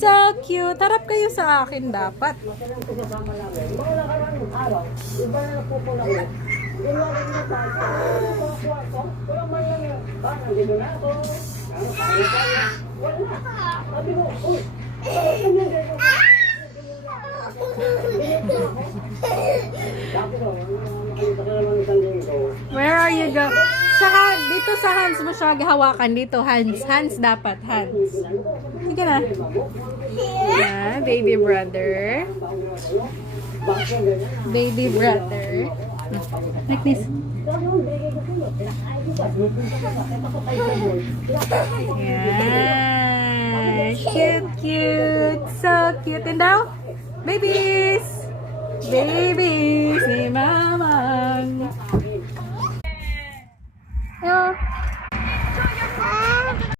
So cute. Harap kayo sa akin dapat. Where are you go? Dito sa hands mo siya hawakan. Dito, hands. Hands dapat, hands. Sige na. Yeah, baby brother. Baby brother. Like this. Yeah. Cute, cute. So cute. And now, babies. Babies ni Mamang.